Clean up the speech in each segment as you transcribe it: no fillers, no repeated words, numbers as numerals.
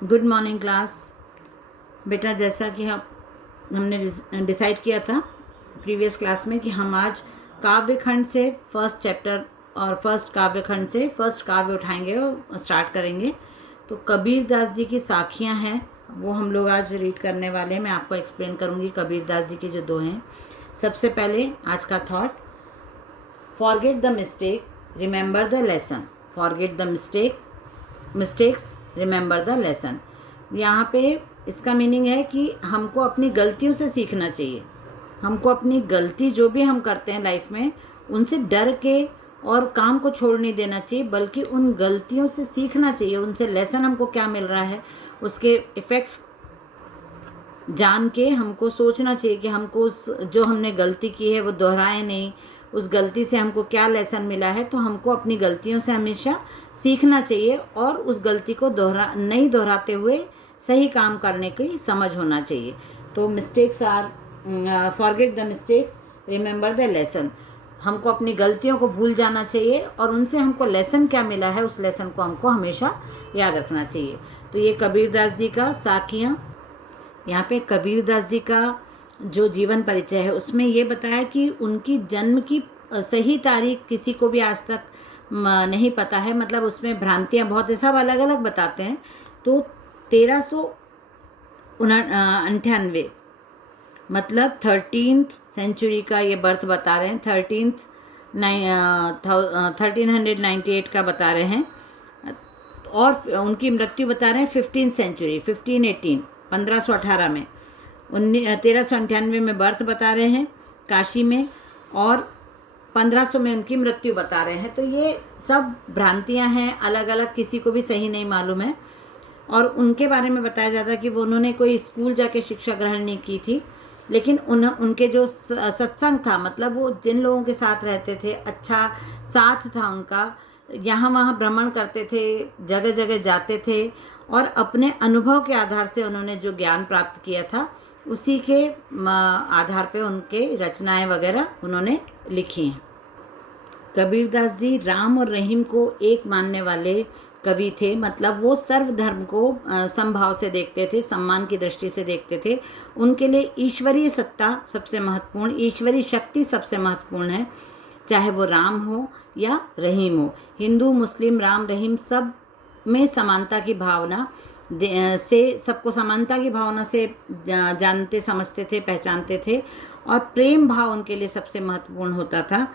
Good morning class. बेटा, जैसा कि हमने डिसाइड किया था प्रीवियस क्लास में कि हम आज काव्य खंड से फर्स्ट चैप्टर और फर्स्ट काव्य खंड से फर्स्ट काव्य उठाएंगे और स्टार्ट करेंगे। तो कबीर दास जी की साखियाँ हैं, वो हम लोग आज रीड करने वाले हैं। मैं आपको एक्सप्लेन करूँगी कबीर दास जी के जो दो हैं। सबसे पहले आज का thought, forget the mistake, remember the lesson. Forget the mistakes, remember the lesson. यहाँ पे इसका मीनिंग है कि हमको अपनी गलतियों से सीखना चाहिए। हमको अपनी गलती जो भी हम करते हैं लाइफ में, उनसे डर के और काम को छोड़ नहीं देना चाहिए, बल्कि उन गलतियों से सीखना चाहिए। उनसे लेसन हमको क्या मिल रहा है, उसके इफ़ेक्ट्स जान के हमको सोचना चाहिए कि हमको उस जो हमने गलती की है वो दोहराए नहीं। उस गलती से हमको क्या लेसन मिला है, तो हमको अपनी गलतियों से हमेशा सीखना चाहिए और उस गलती को नहीं दोहराते हुए सही काम करने की समझ होना चाहिए। तो mistakes are, forget the mistakes, remember the lesson. हमको अपनी गलतियों को भूल जाना चाहिए और उनसे हमको लेसन क्या मिला है, उस लेसन को हमको हमेशा याद रखना चाहिए। तो ये कबीरदास जी का साखियाँ। यहाँ पे कबीरदास जी का जो जीवन परिचय है उसमें ये बताया कि उनकी जन्म की सही तारीख किसी को भी आज तक नहीं पता है। मतलब उसमें भ्रांतियाँ बहुत है, सब अलग अलग बताते हैं। तो 1398 मतलब 13th सेंचुरी का ये बर्थ बता रहे हैं। 1398 का बता रहे हैं और उनकी मृत्यु बता रहे हैं 15th सेंचुरी 1518 1518 में। 1398 में बर्थ बता रहे हैं काशी में, और 1500 में उनकी मृत्यु बता रहे हैं। तो ये सब भ्रांतियां हैं, अलग अलग, किसी को भी सही नहीं मालूम है। और उनके बारे में बताया जाता है कि वो उन्होंने कोई स्कूल जाके शिक्षा ग्रहण नहीं की थी, लेकिन उनके जो सत्संग था, मतलब वो जिन लोगों के साथ रहते थे, अच्छा साथ था उनका, यहाँ वहाँ भ्रमण करते थे, जगह जगह जाते थे और अपने अनुभव के आधार से उन्होंने जो ज्ञान प्राप्त किया था उसी के आधार पे उनके रचनाएं वगैरह उन्होंने लिखी हैं। कबीरदास जी राम और रहीम को एक मानने वाले कवि थे। मतलब वो सर्वधर्म को समभाव से देखते थे, सम्मान की दृष्टि से देखते थे। उनके लिए ईश्वरीय सत्ता सबसे महत्वपूर्ण, ईश्वरीय शक्ति सबसे महत्वपूर्ण है, चाहे वो राम हो या रहीम हो। हिंदू मुस्लिम राम रहीम सब में समानता की भावना से, सबको समानता की भावना से जानते समझते थे, पहचानते थे, और प्रेम भाव उनके लिए सबसे महत्वपूर्ण होता था।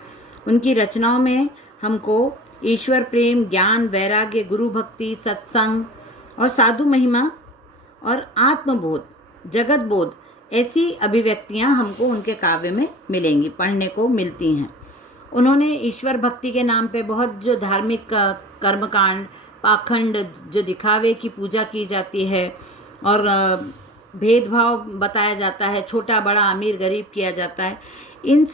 उनकी रचनाओं में हमको ईश्वर प्रेम, ज्ञान, वैराग्य, गुरु भक्ति, सत्संग और साधु महिमा और आत्मबोध, जगत बोध, ऐसी अभिव्यक्तियां हमको उनके काव्य में मिलेंगी, पढ़ने को मिलती हैं। उन्होंने ईश्वर भक्ति के नाम पे बहुत जो धार्मिक कर्मकांड, पाखंड, जो दिखावे की पूजा की जाती है और भेदभाव बताया जाता है, छोटा बड़ा अमीर गरीब किया जाता है, इन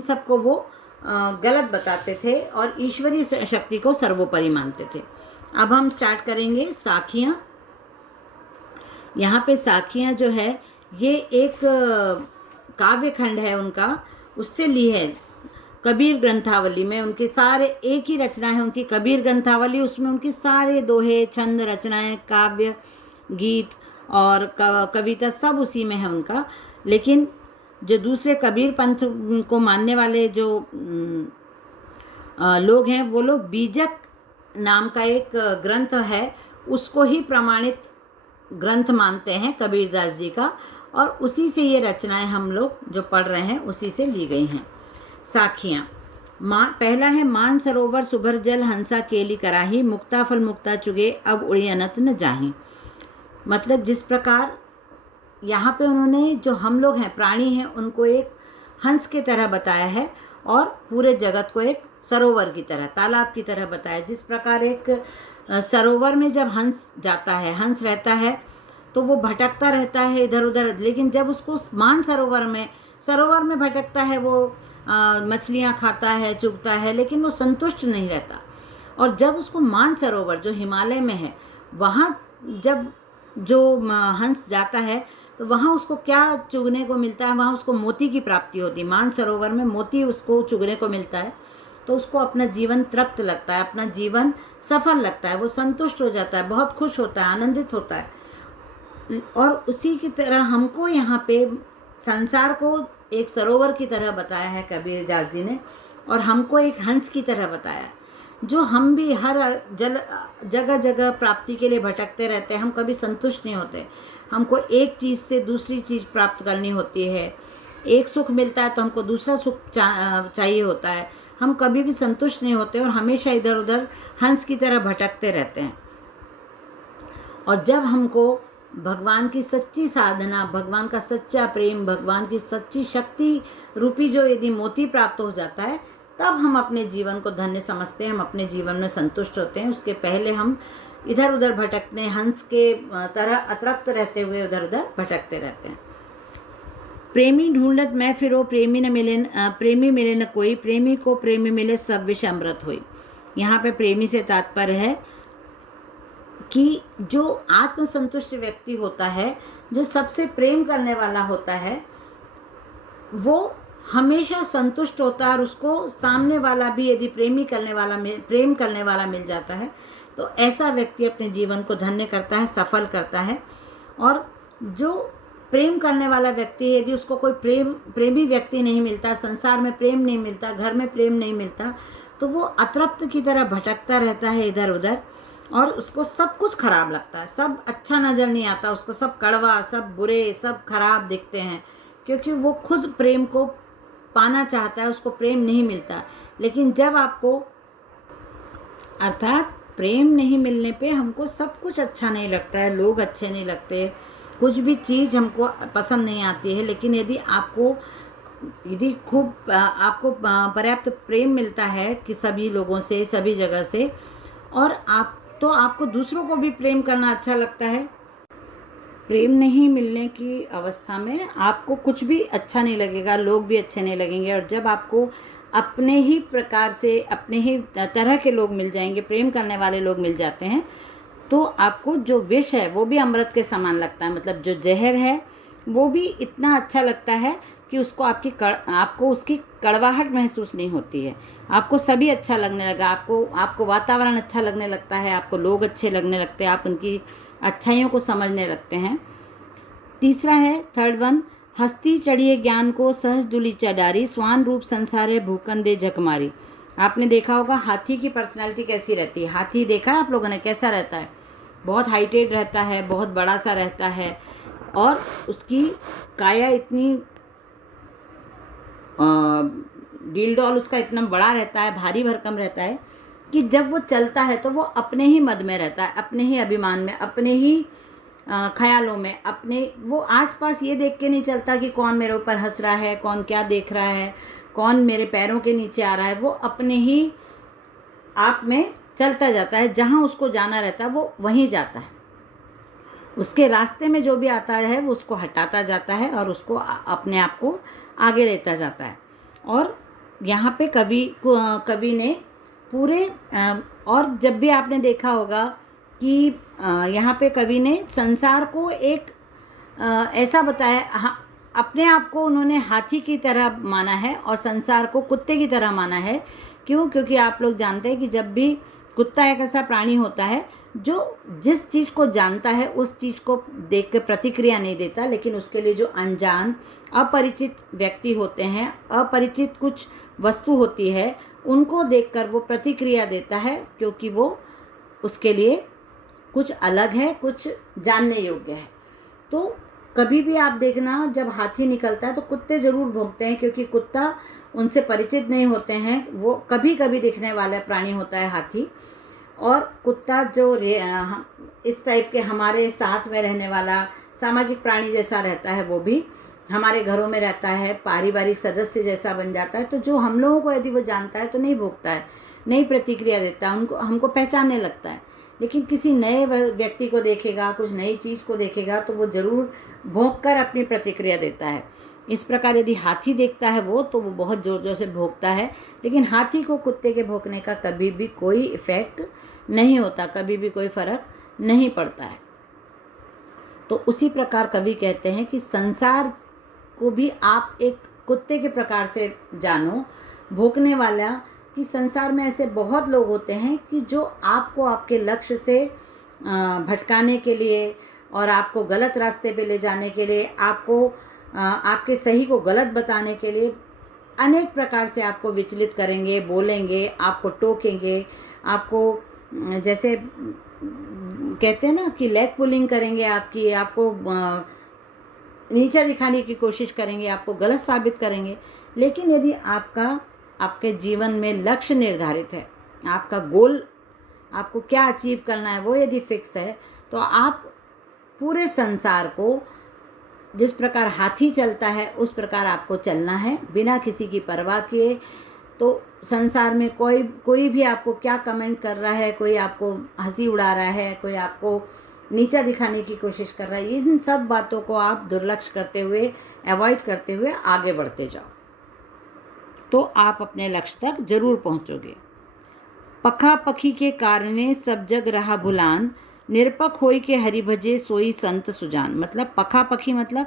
सब को वो गलत बताते थे और ईश्वरीय शक्ति को सर्वोपरि मानते थे। अब हम स्टार्ट करेंगे साखियाँ। यहाँ पे साखियाँ जो है ये एक काव्य खंड है उनका, उससे ली है कबीर ग्रंथावली में। उनके सारे एक ही रचना है उनकी, कबीर ग्रंथावली। उसमें उनके सारे दोहे, छंद, रचनाएं, काव्य, गीत और कविता सब उसी में है उनका। लेकिन जो दूसरे कबीर पंथ को मानने वाले जो लोग हैं, वो लोग बीजक नाम का एक ग्रंथ है उसको ही प्रमाणित ग्रंथ मानते हैं कबीरदास जी का, और उसी से ये रचनाएं हम लोग जो पढ़ रहे हैं उसी से ली गई हैं। साखियाँ। पहला है, मान सरोवर सुभर जल, हंसा केली कराही, मुक्ता फल मुक्ता चुगे, अब उड़ी अनंत न जाही। मतलब जिस प्रकार यहाँ पे उन्होंने, जो हम लोग हैं, प्राणी हैं, उनको एक हंस की तरह बताया है और पूरे जगत को एक सरोवर की तरह, तालाब की तरह बताया। जिस प्रकार एक सरोवर में जब हंस जाता है, हंस रहता है, तो वो भटकता रहता है इधर उधर, लेकिन जब उसको मान सरोवर में भटकता है, वो मछलियाँ खाता है, चुगता है, लेकिन वो संतुष्ट नहीं रहता। और जब उसको मान सरोवर जो हिमालय में है, वहाँ जब जो हंस जाता है, तो वहाँ उसको क्या चुगने को मिलता है, वहाँ उसको मोती की प्राप्ति होती है। मान सरोवर में मोती उसको चुगने को मिलता है। तो उसको अपना जीवन तृप्त लगता है, अपना जीवन सफल लगता है, वो संतुष्ट हो जाता है, बहुत खुश होता है, आनंदित होता है। और उसी की तरह हमको यहाँ पे संसार को एक सरोवर की तरह बताया है कबीर दास जी ने, और हमको एक हंस की तरह बताया है, जो हम भी हर जगह जगह प्राप्ति के लिए भटकते रहते हैं। हम कभी संतुष्ट नहीं होते, हमको एक चीज़ से दूसरी चीज़ प्राप्त करनी होती है। एक सुख मिलता है तो हमको दूसरा सुख चाहिए होता है। हम कभी भी संतुष्ट नहीं होते और हमेशा इधर उधर हंस की तरह भटकते रहते हैं। और जब हमको भगवान की सच्ची साधना, भगवान का सच्चा प्रेम, भगवान की सच्ची शक्ति रूपी जो यदि मोती प्राप्त हो जाता है, तब हम अपने जीवन को धन्य समझते हैं, हम अपने जीवन में संतुष्ट होते हैं। उसके पहले हम इधर उधर भटकते हैं, हंस के तरह अतृप्त रहते हुए उधर उधर भटकते रहते हैं। प्रेमी ढूंढत मैं फिरो, प्रेमी मिले न कोई, प्रेमी को प्रेमी मिले सब विष अमृत हुई। यहाँ पे प्रेमी से तात्पर्य है कि जो आत्मसंतुष्ट व्यक्ति होता है, जो सबसे प्रेम करने वाला होता है, वो हमेशा संतुष्ट होता है। और उसको सामने वाला भी यदि प्रेम करने वाला मिल जाता है, तो ऐसा व्यक्ति अपने जीवन को धन्य करता है, सफल करता है। और जो प्रेम करने वाला व्यक्ति है, यदि उसको कोई प्रेमी व्यक्ति नहीं मिलता, संसार में प्रेम नहीं मिलता, घर में प्रेम नहीं मिलता, तो वो अतृप्त की तरह भटकता रहता है इधर उधर, और उसको सब कुछ खराब लगता है, सब अच्छा नज़र नहीं आता उसको, सब कड़वा, सब बुरे, सब खराब दिखते हैं, क्योंकि वो खुद प्रेम को पाना चाहता है, उसको प्रेम नहीं मिलता। लेकिन जब आपको, अर्थात प्रेम नहीं मिलने पे हमको सब कुछ अच्छा नहीं लगता है, लोग अच्छे नहीं लगते, कुछ भी चीज़ हमको पसंद नहीं आती है। लेकिन यदि आपको पर्याप्त प्रेम मिलता है कि सभी लोगों से, सभी जगह से, और आपको दूसरों को भी प्रेम करना अच्छा लगता है। प्रेम नहीं मिलने की अवस्था में आपको कुछ भी अच्छा नहीं लगेगा, लोग भी अच्छे नहीं लगेंगे। और जब आपको अपने ही प्रकार से, अपने ही तरह के लोग मिल जाएंगे, प्रेम करने वाले लोग मिल जाते हैं, तो आपको जो विष है वो भी अमृत के समान लगता है। मतलब जो जहर है वो भी इतना अच्छा लगता है कि उसको आपको उसकी कड़वाहट महसूस नहीं होती है। आपको सभी अच्छा लगने लगा, आपको वातावरण अच्छा लगने लगता है, आपको लोग अच्छे लगने लगते हैं, आप उनकी अच्छाइयों को समझने लगते हैं। तीसरा है, थर्ड वन, हस्ती चढ़िए ज्ञान को सहज दुली चडारी, स्वान रूप संसारे भूकन दे झकमारी। आपने देखा होगा हाथी की पर्सनालिटी कैसी रहती है। हाथी देखा है आप लोगों ने, कैसा रहता है? बहुत हाइटेड रहता है, बहुत बड़ा सा रहता है, और उसकी काया इतनी डील डॉल उसका इतना बड़ा रहता है, भारी भरकम रहता है कि जब वो चलता है तो वो अपने ही मद में रहता है, अपने ही अभिमान में, अपने ही ख्यालों में, वो आसपास ये देख के नहीं चलता कि कौन मेरे ऊपर हंस रहा है, कौन क्या देख रहा है, कौन मेरे पैरों के नीचे आ रहा है। वो अपने ही आप में चलता जाता है, जहाँ उसको जाना रहता है वो वहीं जाता है। उसके रास्ते में जो भी आता है वो उसको हटाता जाता है और उसको अपने आप को आगे लेता जाता है। और यहाँ पे कवि ने पूरे और जब भी आपने देखा होगा कि यहाँ पे कवि ने संसार को एक ऐसा बताया, अपने आप को उन्होंने हाथी की तरह माना है और संसार को कुत्ते की तरह माना है। क्यों? क्योंकि आप लोग जानते हैं कि जब भी कुत्ता एक ऐसा प्राणी होता है जो जिस चीज़ को जानता है उस चीज़ को देख के प्रतिक्रिया नहीं देता, लेकिन उसके लिए जो अनजान अपरिचित व्यक्ति होते हैं, अपरिचित कुछ वस्तु होती है, उनको देखकर वो प्रतिक्रिया देता है, क्योंकि वो उसके लिए कुछ अलग है, कुछ जानने योग्य है। तो कभी भी आप देखना, जब हाथी निकलता है तो कुत्ते ज़रूर भौंकते हैं, क्योंकि कुत्ता उनसे परिचित नहीं होते हैं, वो कभी कभी दिखने वाला प्राणी होता है हाथी। और कुत्ता जो इस टाइप के हमारे साथ में रहने वाला सामाजिक प्राणी जैसा रहता है, वो भी हमारे घरों में रहता है, पारिवारिक सदस्य जैसा बन जाता है। तो जो हम लोगों को यदि वो जानता है तो नहीं भौंकता है, नहीं प्रतिक्रिया देता है, हमको पहचानने लगता है। लेकिन किसी नए व्यक्ति को देखेगा, कुछ नई चीज़ को देखेगा, तो वो ज़रूर भौंक कर अपनी प्रतिक्रिया देता है। इस प्रकार यदि हाथी देखता है तो वो बहुत ज़ोर ज़ोर से भौंकता है, लेकिन हाथी को कुत्ते के भौंकने का कभी भी कोई इफ़ेक्ट नहीं होता, कभी भी कोई फ़र्क नहीं पड़ता है। तो उसी प्रकार कवि कहते हैं कि संसार को भी आप एक कुत्ते के प्रकार से जानो, भौंकने वाला, कि संसार में ऐसे बहुत लोग होते हैं कि जो आपको आपके लक्ष्य से भटकाने के लिए और आपको गलत रास्ते पे ले जाने के लिए, आपको आपके सही को गलत बताने के लिए अनेक प्रकार से आपको विचलित करेंगे, बोलेंगे, आपको टोकेंगे, आपको जैसे कहते हैं ना कि लेग पुलिंग करेंगे आपकी, आपको नीचा दिखाने की कोशिश करेंगे, आपको गलत साबित करेंगे। लेकिन यदि आपके जीवन में लक्ष्य निर्धारित है, आपका गोल, आपको क्या अचीव करना है वो यदि फिक्स है, तो आप पूरे संसार को जिस प्रकार हाथी चलता है उस प्रकार आपको चलना है, बिना किसी की परवाह किए। तो संसार में कोई भी आपको क्या कमेंट कर रहा है, कोई आपको हंसी उड़ा रहा है, कोई आपको नीचा दिखाने की कोशिश कर रहा है, इन सब बातों को आप दुर्लक्ष्य करते हुए, अवॉइड करते हुए आगे बढ़ते जाओ, तो आप अपने लक्ष्य तक जरूर पहुंचोगे। पखा पखी के कारणे सब जग रहा भुलान, निरपक होई के हरि भजे सोई संत सुजान। मतलब पखा पखी मतलब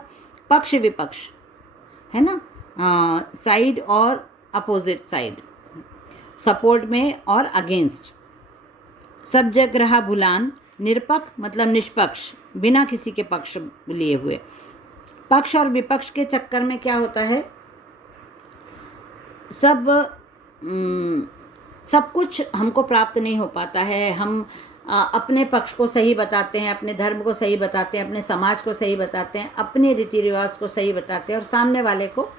पक्ष विपक्ष, है ना, साइड और अपोजिट साइड, सपोर्ट में और अगेंस्ट। सब जग रहा भुलान, निरपक मतलब निष्पक्ष, बिना किसी के पक्ष लिए हुए। पक्ष और विपक्ष के चक्कर में क्या होता है, सब कुछ हमको प्राप्त नहीं हो पाता है। हम अपने पक्ष को सही बताते हैं, अपने धर्म को सही बताते हैं, अपने समाज को सही बताते हैं, अपने रीति रिवाज को सही बताते हैं और सामने वाले को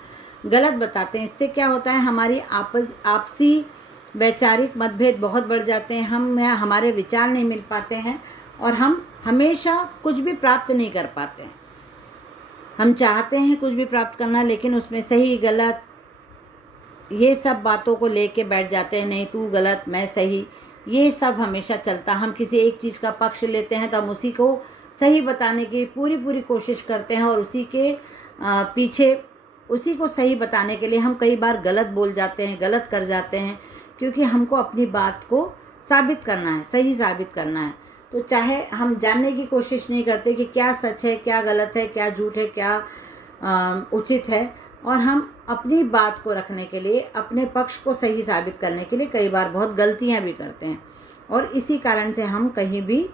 गलत बताते हैं। इससे क्या होता है, हमारी आपसी वैचारिक मतभेद बहुत बढ़ जाते हैं, हमारे विचार नहीं मिल पाते हैं और हम हमेशा कुछ भी प्राप्त नहीं कर पाते हैं। हम चाहते हैं कुछ भी प्राप्त करना, लेकिन उसमें सही गलत ये सब बातों को लेके बैठ जाते हैं, नहीं तू गलत मैं सही, ये सब हमेशा चलता। हम किसी एक चीज़ का पक्ष लेते हैं तो हम उसी को सही बताने की पूरी कोशिश करते हैं और उसी के पीछे उसी को सही बताने के लिए हम कई बार गलत बोल जाते हैं, गलत कर जाते हैं, क्योंकि हमको अपनी बात को साबित करना है, सही साबित करना है। तो चाहे हम जानने की कोशिश नहीं करते कि क्या सच है, क्या गलत है, क्या झूठ है, क्या उचित है, और हम अपनी बात को रखने के लिए, अपने पक्ष को सही साबित करने के लिए कई बार बहुत गलतियां भी करते हैं और इसी कारण से हम कहीं भी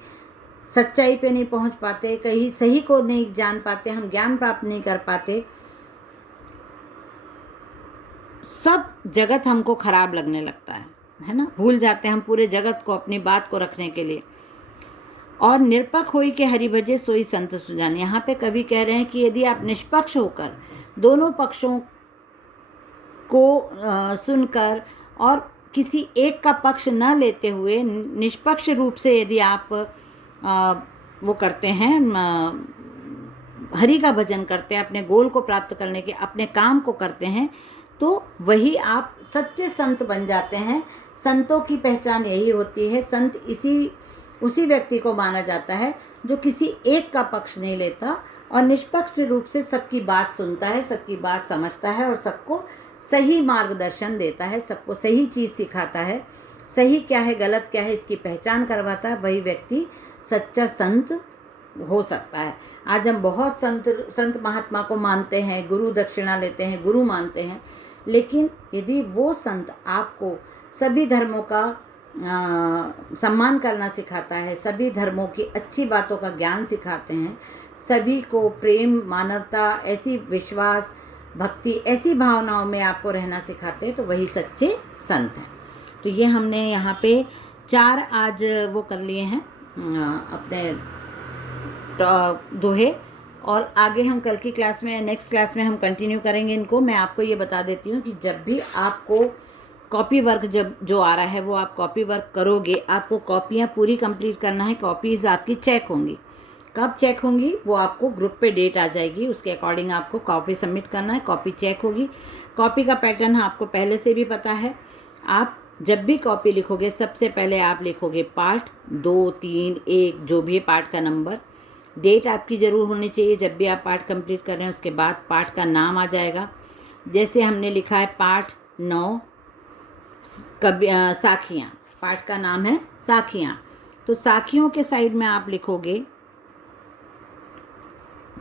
सच्चाई पे नहीं पहुंच पाते, कहीं सही को नहीं जान पाते, हम ज्ञान प्राप्त नहीं कर पाते। सब जगत हमको खराब लगने लगता है ना, भूल जाते हैं हम पूरे जगत को अपनी बात को रखने के लिए। और निरपक होई के हरि भजे सोई संत सुजान। यहाँ पे कवि कह रहे हैं कि यदि आप निष्पक्ष होकर दोनों पक्षों को सुनकर और किसी एक का पक्ष न लेते हुए निष्पक्ष रूप से यदि आप वो करते हैं, हरि का भजन करते हैं, अपने गोल को प्राप्त करने के, अपने काम को करते हैं, तो वही आप सच्चे संत बन जाते हैं। संतों की पहचान यही होती है। संत उसी व्यक्ति को माना जाता है जो किसी एक का पक्ष नहीं लेता और निष्पक्ष रूप से सबकी बात सुनता है, सबकी बात समझता है और सबको सही मार्गदर्शन देता है, सबको सही चीज़ सिखाता है, सही क्या है गलत क्या है इसकी पहचान करवाता है। वही व्यक्ति सच्चा संत हो सकता है। आज हम बहुत संत महात्मा को मानते हैं, गुरु दक्षिणा लेते हैं, गुरु मानते हैं, लेकिन यदि वो संत आपको सभी धर्मों का सम्मान करना सिखाता है, सभी धर्मों की अच्छी बातों का ज्ञान सिखाते हैं, सभी को प्रेम, मानवता, ऐसी विश्वास, भक्ति, ऐसी भावनाओं में आपको रहना सिखाते हैं, तो वही सच्चे संत हैं। तो ये हमने यहाँ पे 4 आज वो कर लिए हैं अपने दोहे, और आगे हम कल की क्लास में, नेक्स्ट क्लास में हम कंटिन्यू करेंगे इनको। मैं आपको ये बता देती हूँ कि जब भी आपको कॉपी वर्क जो आ रहा है वो आप कॉपी वर्क करोगे, आपको कॉपियाँ पूरी कंप्लीट करना है। कॉपीज़ आपकी चेक होंगी, कब चेक होंगी वो आपको ग्रुप पे डेट आ जाएगी, उसके अकॉर्डिंग आपको कॉपी सबमिट करना है, कॉपी चेक होगी। कॉपी का पैटर्न आपको पहले से भी पता है। आप जब भी कॉपी लिखोगे सबसे पहले आप लिखोगे पार्ट 2, 3, 1 जो भी पार्ट का नंबर, डेट आपकी ज़रूर होनी चाहिए जब भी आप पार्ट कंप्लीट कर रहे हैं। उसके बाद पार्ट का नाम आ जाएगा, जैसे हमने लिखा है पार्ट 9 साखियाँ, पार्ट का नाम है साखियाँ, तो साखियों के साइड में आप लिखोगे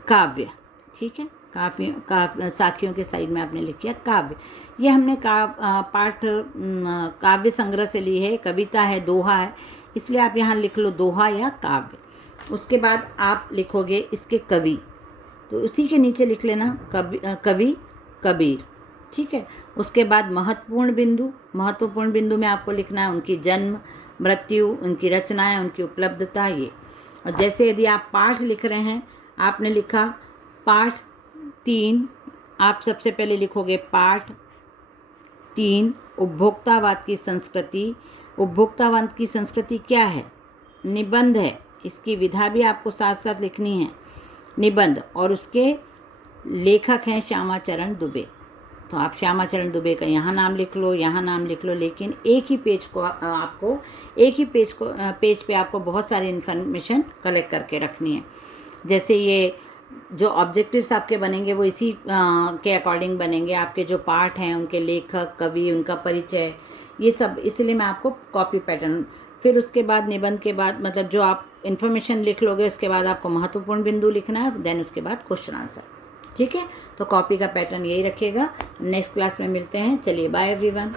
काव्य, ठीक है। साखियों के साइड में आपने लिख किया काव्य। ये हमने पाठ काव्य संग्रह से ली है, कविता है, दोहा है, इसलिए आप यहाँ लिख लो दोहा या काव्य। उसके बाद आप लिखोगे इसके कवि, तो उसी के नीचे लिख लेना कवि कबीर, ठीक है। उसके बाद महत्वपूर्ण बिंदु में आपको लिखना है उनकी जन्म, मृत्यु, उनकी रचनाएं, उनकी उपलब्धता, ये। और जैसे यदि आप पाठ लिख रहे हैं, आपने लिखा पाठ 3, आप सबसे पहले लिखोगे पाठ 3 उपभोक्तावाद की संस्कृति। उपभोक्तावाद की संस्कृति क्या है? निबंध है, इसकी विधा भी आपको साथ साथ लिखनी है, निबंध। और उसके लेखक हैं श्यामाचरण दुबे, तो आप श्यामाचरण दुबे का यहाँ नाम लिख लो, यहाँ नाम लिख लो, लेकिन एक ही पेज पे आपको बहुत सारी इन्फॉर्मेशन कलेक्ट करके रखनी है। जैसे ये जो ऑब्जेक्टिव्स आपके बनेंगे वो इसी के अकॉर्डिंग बनेंगे। आपके जो पाठ हैं, उनके लेखक, कवि, उनका परिचय, ये सब, इसलिए मैं आपको कॉपी पैटर्न। फिर उसके बाद निबंध के बाद मतलब जो आप इन्फॉर्मेशन लिख लोगे, उसके बाद आपको महत्वपूर्ण बिंदु लिखना है, देन उसके बाद क्वेश्चन आंसर, ठीक है। तो कॉपी का पैटर्न यही रखिएगा। नेक्स्ट क्लास में मिलते हैं। चलिए बाय एवरीवन।